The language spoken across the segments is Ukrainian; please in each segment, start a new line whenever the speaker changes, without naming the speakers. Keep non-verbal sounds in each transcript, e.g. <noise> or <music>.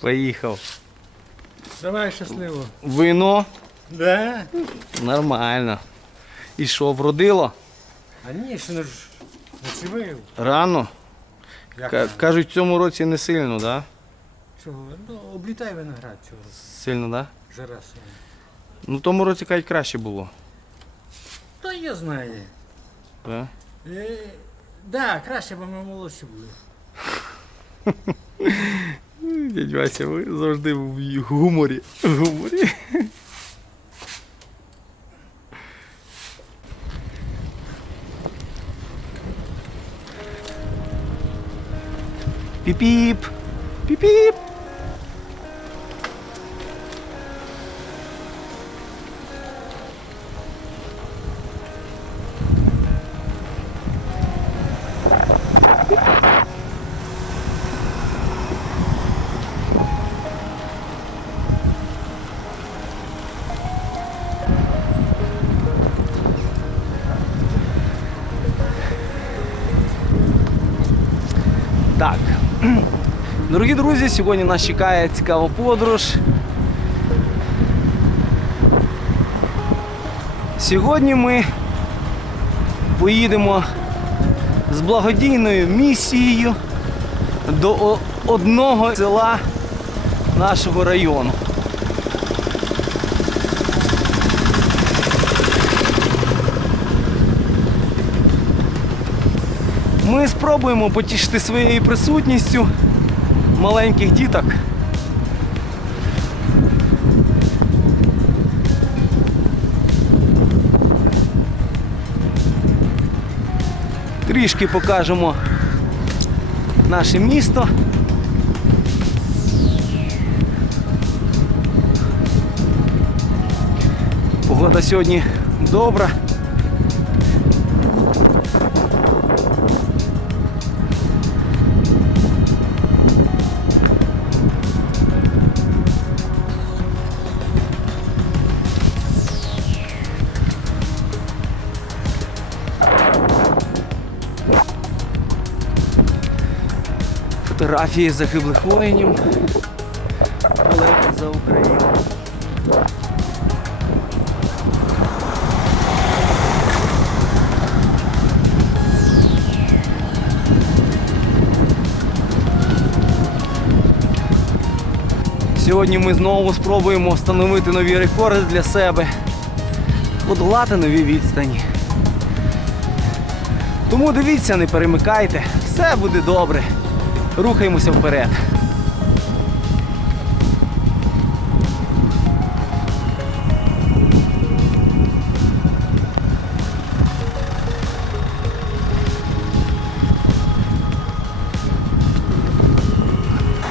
Поїхав.
Давай щасливо.
Вино.
Да?
Нормально. І що, вродило?
А ні, ще не ж не живив.
Рано.
Як
Ка-? Кажуть, в цьому році не сильно? Да?
Цього, ну, облітай виноград цього.
Сильно? Да?
Жара сильна.
Ну в тому році кажуть краще було.
Та я знаю.
Да?
Е, да, краще, бо ми молодші були. <laughs>
Дядь Вася, ви завжди в гуморі. В гуморі. Піп-піп. Піп-піп. Друзі, сьогодні нас чекає цікава подорож. Сьогодні ми поїдемо з благодійною місією до одного села нашого району. Ми спробуємо потішити своєю присутністю маленьких діток. Трішки покажемо наше місто. Погода сьогодні добра. Фотографії загиблих воїнів. Полеглих за Україну. Сьогодні ми знову спробуємо встановити нові рекорди для себе, подолати нові відстані. Тому дивіться, не перемикайте, все буде добре. Рухаємося вперед.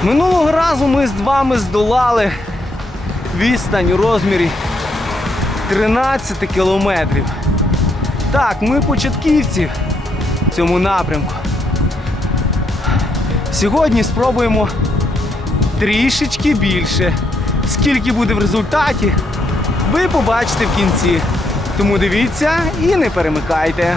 Минулого разу ми з вами здолали відстань у розмірі 13 кілометрів. Так, ми початківці в цьому напрямку. Сьогодні спробуємо трішечки більше. Скільки буде в результаті, ви побачите в кінці. Тому дивіться і не перемикайте.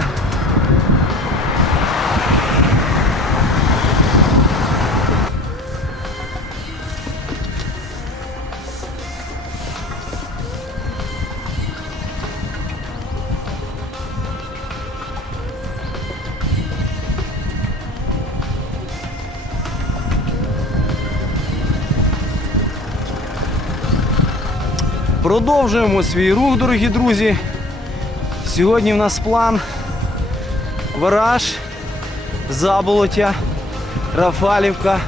Продовжуємо свій рух, дорогі друзі. Сьогодні в нас план Вараж, Заболоття, Рафалівка,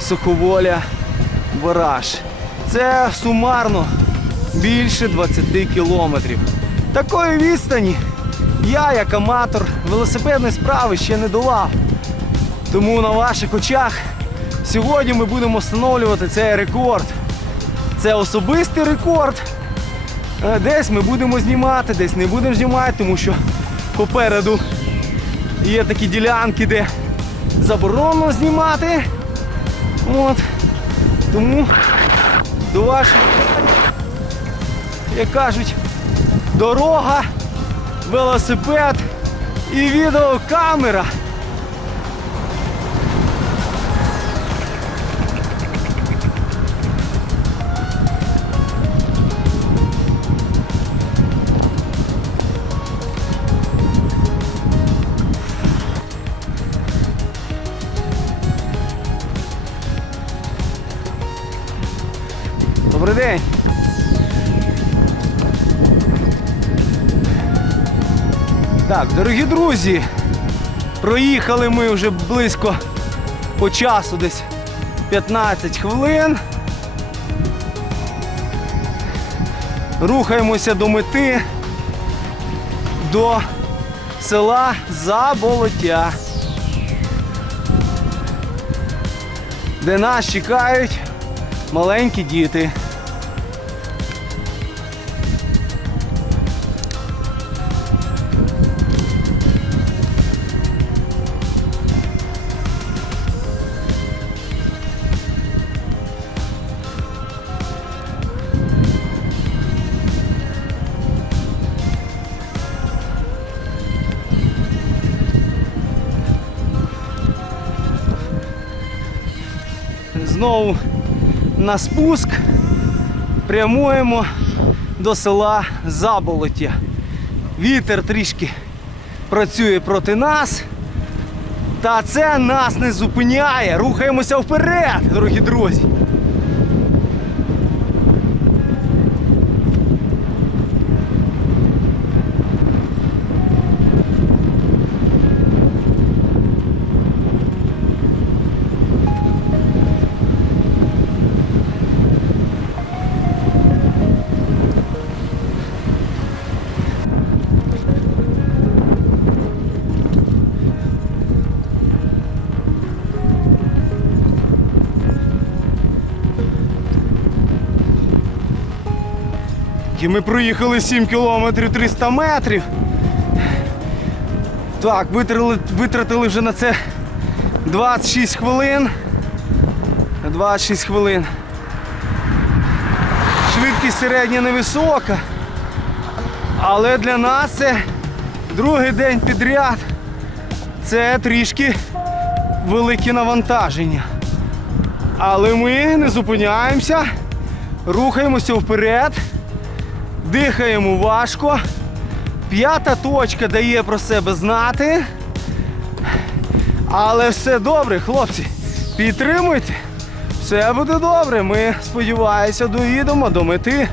Суховоля, Вараж. Це сумарно більше 20 кілометрів. Такої відстані я, як аматор велосипедної справи, ще не долав. Тому на ваших очах сьогодні ми будемо встановлювати цей рекорд. Це особистий рекорд. Е, Десь ми будемо знімати, десь не будемо знімати, тому що попереду є такі ділянки, де заборонено знімати. От. Тому до ваших, як кажуть, дорога, велосипед і відеокамера. день. Так, дорогі друзі, проїхали ми вже близько по часу, десь 15 хвилин. Рухаємося до мети до села Заболотя, де нас чекають маленькі діти. Знову на спуск прямуємо до села Заболоття. Вітер трішки працює проти нас. Та це нас не зупиняє. Рухаємося вперед, дорогі друзі. І ми проїхали 7 кілометрів 300 метрів. Так, витратили, витратили вже на це 26 хвилин. 26 хвилин. Швидкість середня невисока. Але для нас це другий день підряд. Це трішки велике навантаження. Але ми не зупиняємося, рухаємося вперед. Дихаємо важко. П'ята точка дає про себе знати. Але все добре, хлопці. Підтримуйте. Все буде добре. Ми, сподіваюся, доїдемо до мети.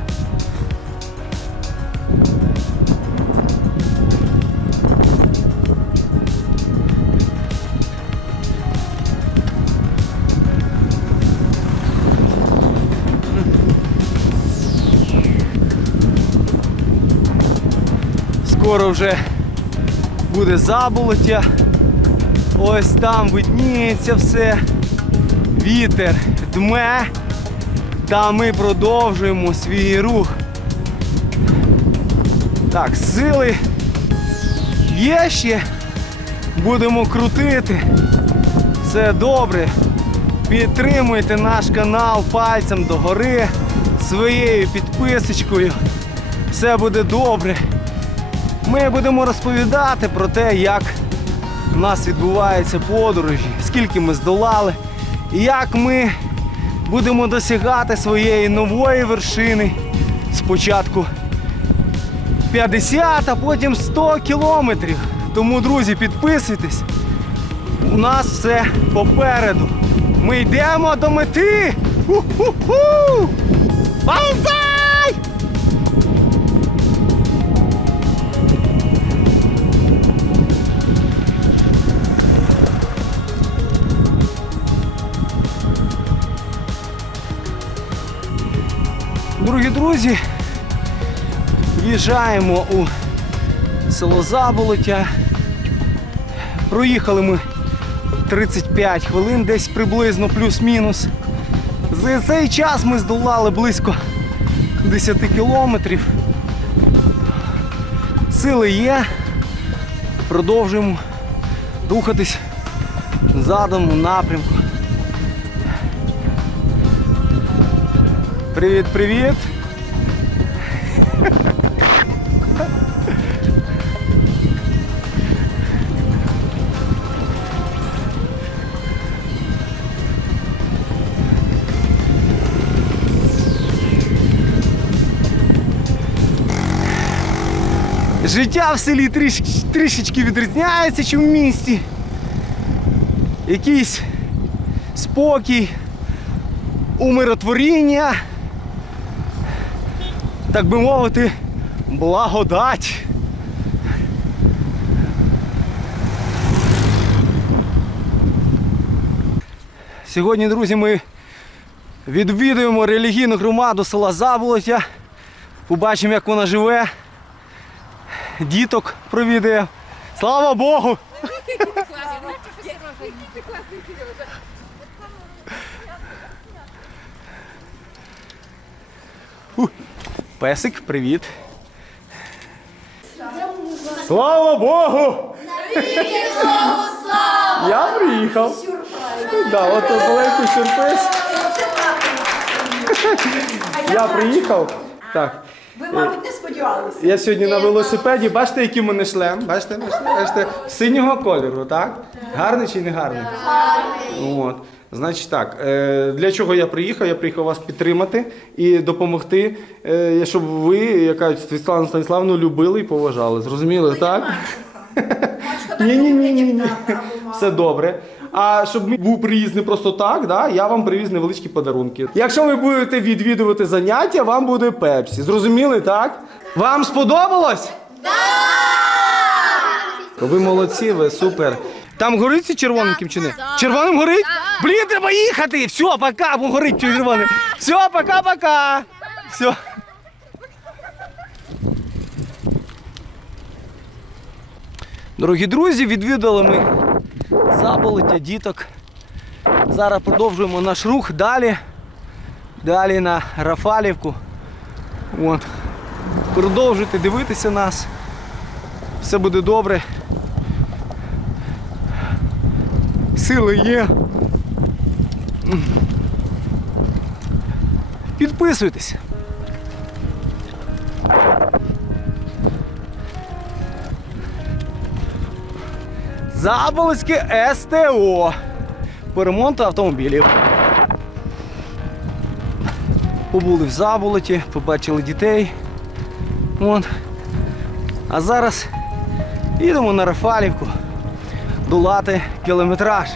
Скоро вже буде заболоття. Ось там видніється все. Вітер дме. Та ми продовжуємо свій рух. Так, сили є ще. Будемо крутити. Все добре. Підтримуйте наш канал пальцем догори своєю підписочкою. Все буде добре. Ми будемо розповідати про те, як у нас відбуваються подорожі, скільки ми здолали, як ми будемо досягати своєї нової вершини. Спочатку 50, а потім 100 кілометрів. Тому, друзі, підписуйтесь. У нас все попереду. Ми йдемо до мети. Ху-ху-ху! Бонзай! Друзі, в'їжджаємо у село Заболоття. Проїхали ми 35 хвилин, десь приблизно плюс-мінус. За цей час ми здолали близько 10 кілометрів. Сили є. Продовжуємо рухатись в заданому напрямку. Привіт, життя в селі тріш, трішечки відрізняється, чим в місті. Якийсь спокій, умиротворіння, так би мовити, благодать. Сьогодні, друзі, ми відвідуємо релігійну громаду села Заболотя. Побачимо, як вона живе. Діток провідує. Слава Богу! Песик, привіт. Слава Богу! Я приїхав. Да, от маленький сюрприз. Я приїхав. Так.
Ви, мабуть, не сподівалися.
Я сьогодні на велосипеді. Бачите, який в мене шлем? Бачите, бачите, бачите? Синього кольору, так? Гарний чи не гарний? Гарний. От. Значить так, е, для чого я приїхав? Я приїхав вас підтримати і допомогти, е, щоб ви, як кажуть, Світлану Станіславну любили і поважали. Зрозуміли, так? <laughs> Ні, ні, ні, ні, ні. Все добре. А щоб був приїзд не просто так, да, я вам привіз невеличкі подарунки. Якщо ви будете відвідувати заняття, вам буде пепсі. Зрозуміли, так? Вам сподобалось? Ви молодці, ви супер. Там горить це червоним чи не? Червоним горить? Блін, треба їхати! Все, пока, бо горить червоним. Все, пока-пока. Все. Дорогі друзі, відвідали ми заболоття діток. Зараз продовжуємо наш рух далі. Далі на Рафалівку. От. Продовжуйте дивитися нас. Все буде добре. Сили є. Підписуйтесь. Заболоцьке СТО по ремонту автомобілів. Побули в заболоті, побачили дітей. Вон. А зараз їдемо на Рафалівку долати кілометраж.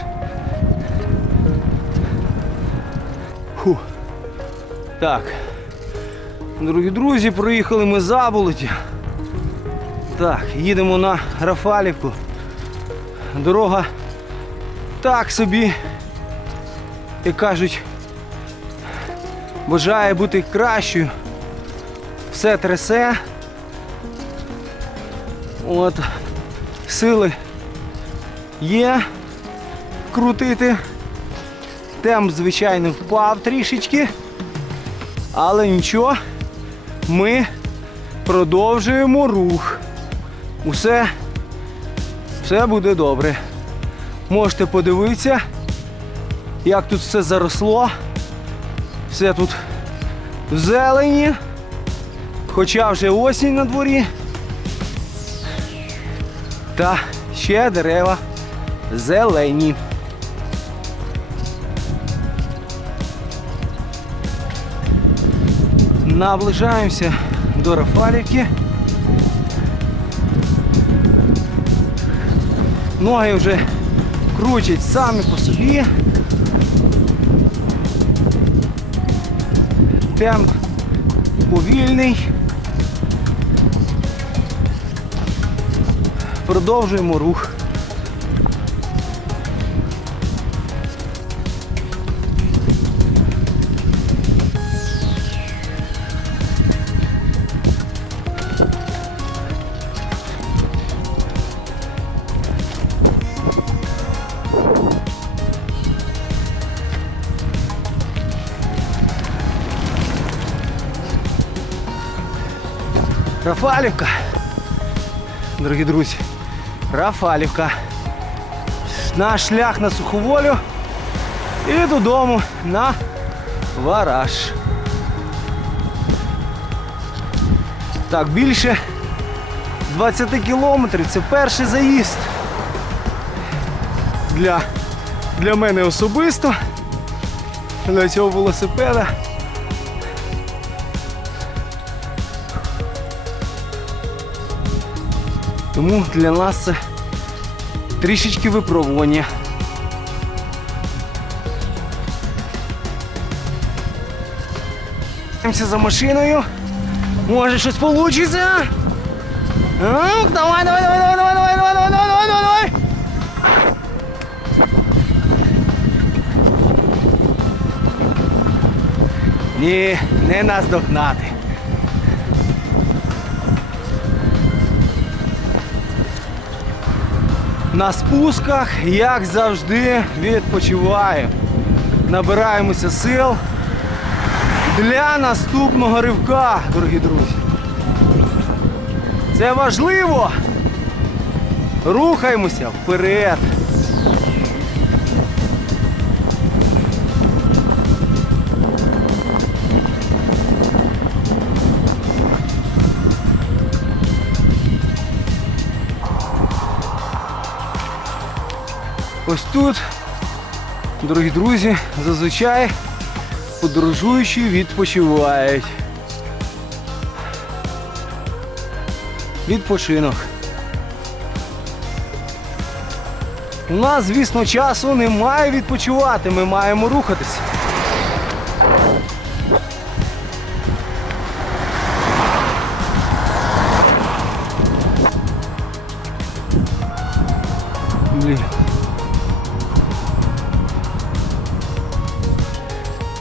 Фу. Так. Дорогі друзі, проїхали ми заболоті. Так, їдемо на Рафалівку. Дорога так собі, як кажуть, бажає бути кращою. Все трясе. От, сили є крутити. Темп, звичайно, впав трішечки. Але нічого, ми продовжуємо рух. Усе все буде добре. Можете подивитися, як тут все заросло. Все тут в зелені. Хоча вже осінь на дворі. Та ще дерева зелені. Наближаємося до Рафалівки. Ноги вже крутять самі по собі. Темп повільний. Продовжуємо рух. Рафалівка. Дорогі друзі, Рафалівка. Наш шлях на суховолю і додому на вараж. Так, більше 20 кілометрів. Це перший заїзд. Для, для мене особисто. Для цього велосипеда. Тому для нас це трішечки випробування. Дивимося за машиною. Може щось вийде. Давай, давай, давай, давай, давай, давай, давай, давай, давай, давай, давай. Ні, не нас догнати. На спусках, як завжди, відпочиваю. Набираємося сил для наступного ривка, дорогі друзі. Це важливо. Рухаємося вперед. Ось тут, дорогі друзі, зазвичай подорожуючі відпочивають. Відпочинок. У нас, звісно, часу немає відпочивати, ми маємо рухатися. Блін.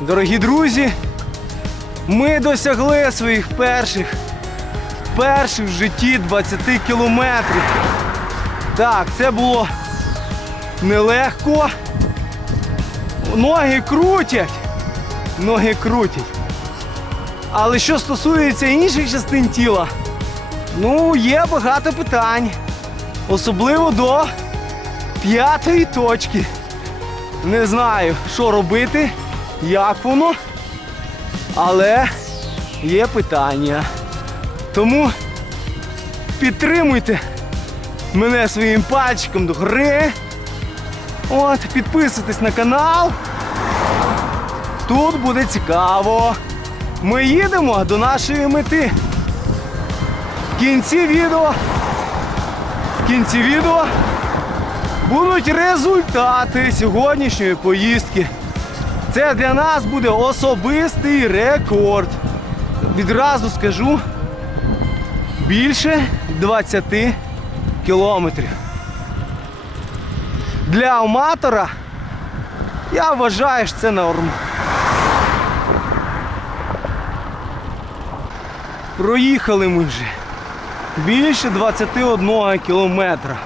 Дорогі друзі, ми досягли своїх перших, перших в житті 20 кілометрів. Так, це було нелегко. Ноги крутять. Ноги крутять. Але що стосується інших частин тіла, ну, є багато питань. Особливо до п'ятої точки. Не знаю, що робити, як воно, але є питання. Тому підтримуйте мене своїм пальчиком до гри. От, підписуйтесь на канал. Тут буде цікаво. Ми їдемо до нашої мети. В кінці відео. В кінці відео будуть результати сьогоднішньої поїздки. Це для нас буде особистий рекорд. Відразу скажу більше 20 кілометрів. Для аматора я вважаю, що це норм. Проїхали ми вже більше 21 кілометра.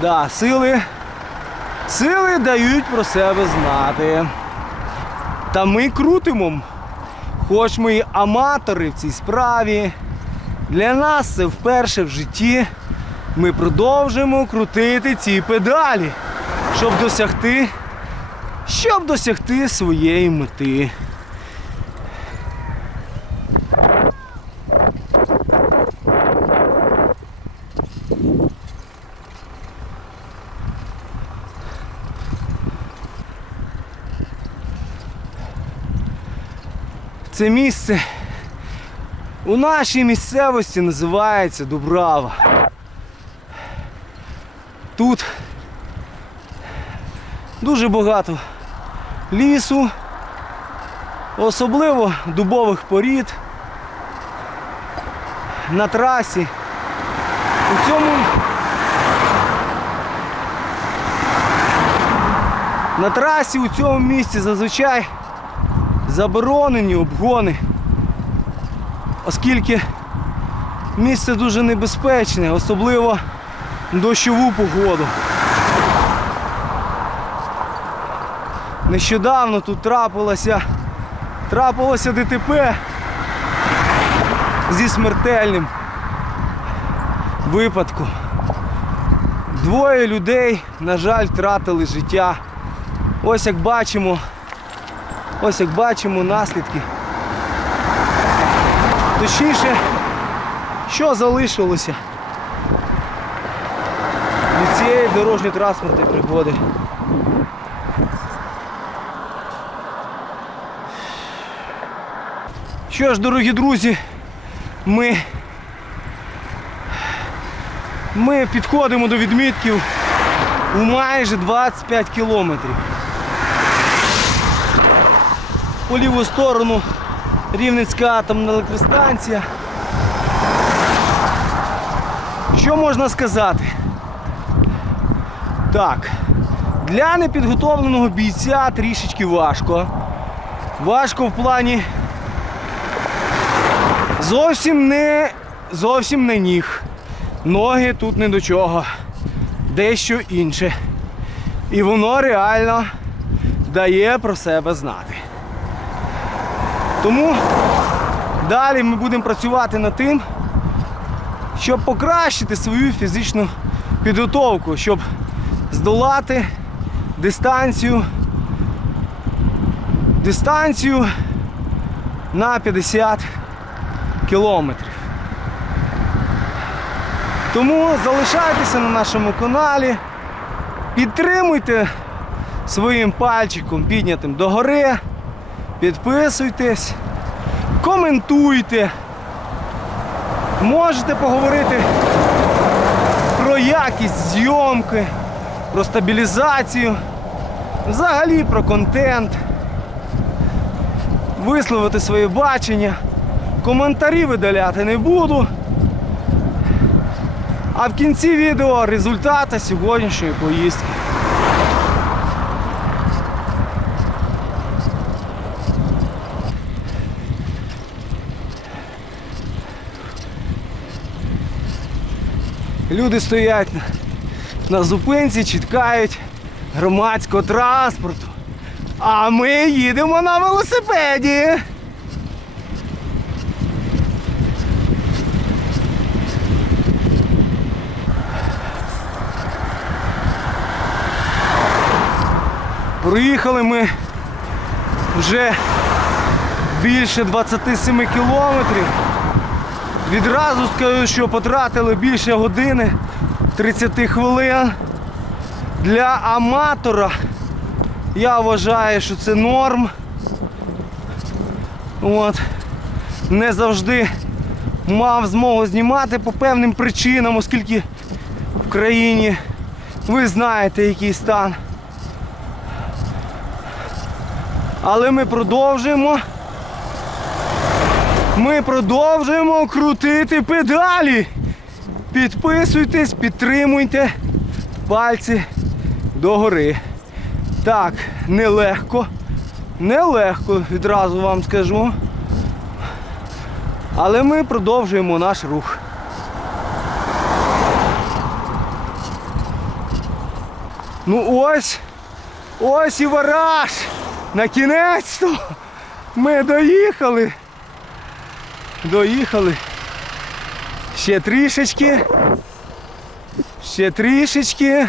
Да, сили, сили дають про себе знати. Та ми крутимо. Хоч ми і аматори в цій справі. Для нас це вперше в житті. Ми продовжимо крутити ці педалі, щоб досягти, щоб досягти своєї мети. Це місце у нашій місцевості називається Дубрава. Тут дуже багато лісу, особливо дубових порід. На трасі. У цьому на трасі у цьому місці зазвичай заборонені обгони, оскільки місце дуже небезпечне, особливо дощову погоду. Нещодавно тут трапилося, трапилося ДТП зі смертельним випадком. Двоє людей, на жаль, втратили життя. Ось як бачимо, ось як бачимо наслідки. Точніше, що залишилося від цієї дорожньо-транспортної пригоди. Що ж, дорогі друзі, ми, ми підходимо до відмітків у майже 25 кілометрів. По ліву сторону Рівненська атомна електростанція. Що можна сказати? Так, для непідготовленого бійця трішечки важко. Важко в плані зовсім не зовсім не ніг. Ноги тут не до чого. Дещо інше. І воно реально дає про себе знати. Тому далі ми будемо працювати над тим, щоб покращити свою фізичну підготовку, щоб здолати дистанцію, дистанцію на 50 кілометрів. Тому залишайтеся на нашому каналі, підтримуйте своїм пальчиком піднятим догори, підписуйтесь, коментуйте. Можете поговорити про якість зйомки, про стабілізацію, взагалі про контент, висловити своє бачення. Коментарі видаляти не буду. А в кінці відео результати сьогоднішньої поїздки. Люди стоять на, зупинці, чекають громадського транспорту. А ми їдемо на велосипеді. Проїхали ми вже більше 27 кілометрів. Відразу скажу, що потратили більше години 30 хвилин. Для аматора я вважаю, що це норм. От. Не завжди мав змогу знімати по певним причинам, оскільки в країні ви знаєте, який стан. Але ми продовжуємо. Ми продовжуємо крутити педалі. Підписуйтесь, підтримуйте пальці догори. Так, нелегко. Нелегко, відразу вам скажу. Але ми продовжуємо наш рух. Ну ось, ось і вараж. На кінець-то ми доїхали. Доїхали. Ще трішечки. Ще трішечки.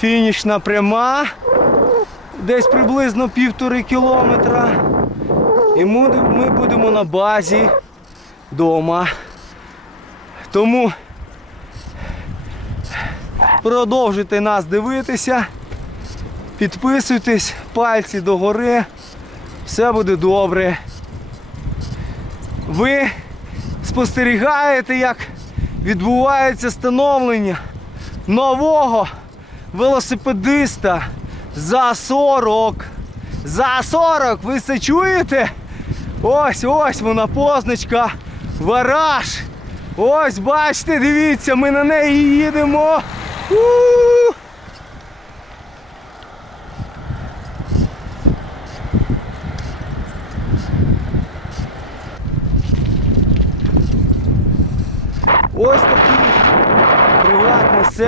Фінішна пряма. Десь приблизно півтори кілометра. І ми будемо на базі вдома. Тому продовжуйте нас дивитися. Підписуйтесь, пальці догори. Все буде добре. Ви спостерігаєте, як відбувається становлення нового велосипедиста за 40. За 40! Ви це чуєте? Ось ось вона позначка. Вараж. Ось бачите, дивіться, ми на неї їдемо. У! Ось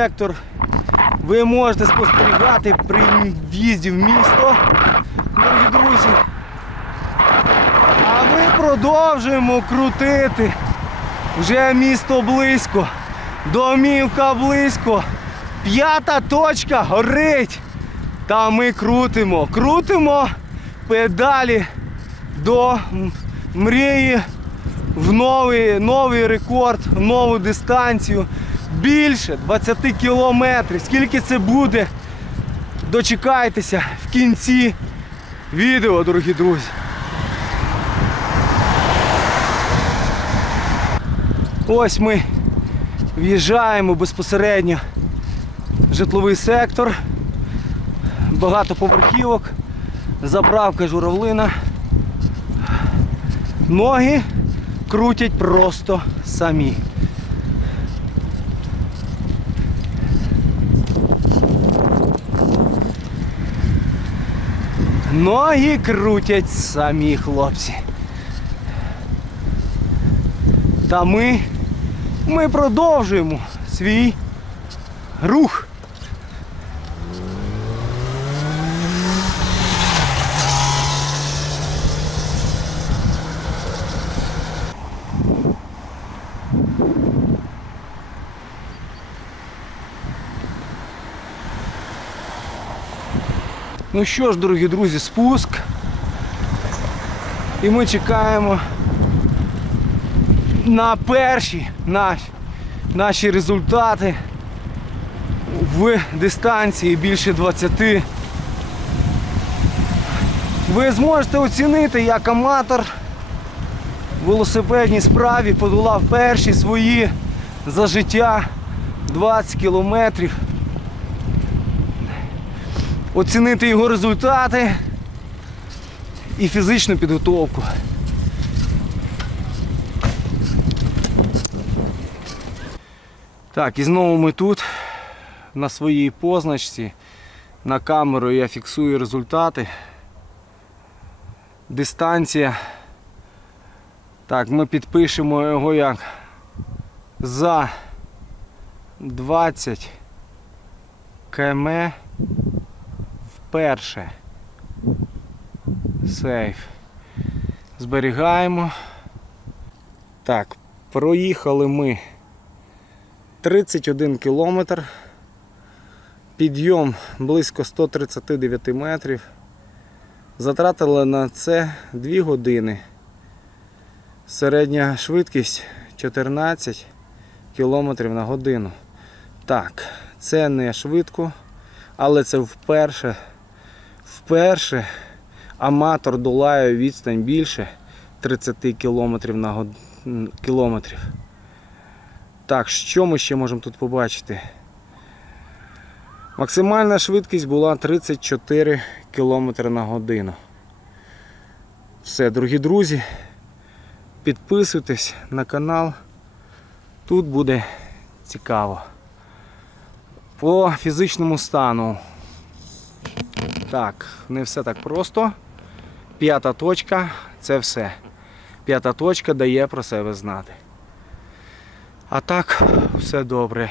сектор. Ви можете спостерігати при в'їзді в місто, дорогі друзі. А ми продовжуємо крутити. Вже місто близько, домівка близько. П'ята точка горить. Та ми крутимо, крутимо педалі до мрії в новий, новий рекорд, в нову дистанцію. Більше 20 кілометрів. Скільки це буде? Дочекайтеся в кінці відео, дорогі друзі. Ось ми в'їжджаємо безпосередньо в житловий сектор. Багато поверхівок, заправка журавлина. Ноги крутять просто самі. Ноги крутять самі хлопці. Та ми, ми продовжуємо свій рух. Ну що ж, дорогі друзі, спуск. І ми чекаємо на перші наші, наші результати в дистанції більше 20. Ви зможете оцінити, як аматор в велосипедній справі подолав перші свої за життя 20 кілометрів оцінити його результати і фізичну підготовку. Так, і знову ми тут, на своїй позначці. На камеру я фіксую результати. Дистанція. Так, ми підпишемо його як за 20 км вперше. Сейф. Зберігаємо. Так, проїхали ми 31 кілометр. Підйом близько 139 метрів. Затратили на це 2 години. Середня швидкість 14 км на годину. Так, це не швидко, але це вперше Вперше аматор долає відстань більше 30 км на год... кілометрів. Так, що ми ще можемо тут побачити? Максимальна швидкість була 34 км на годину. Все, дорогі друзі, підписуйтесь на канал. Тут буде цікаво. По фізичному стану так, не все так просто. П'ята точка це все. П'ята точка дає про себе знати. А так, все добре.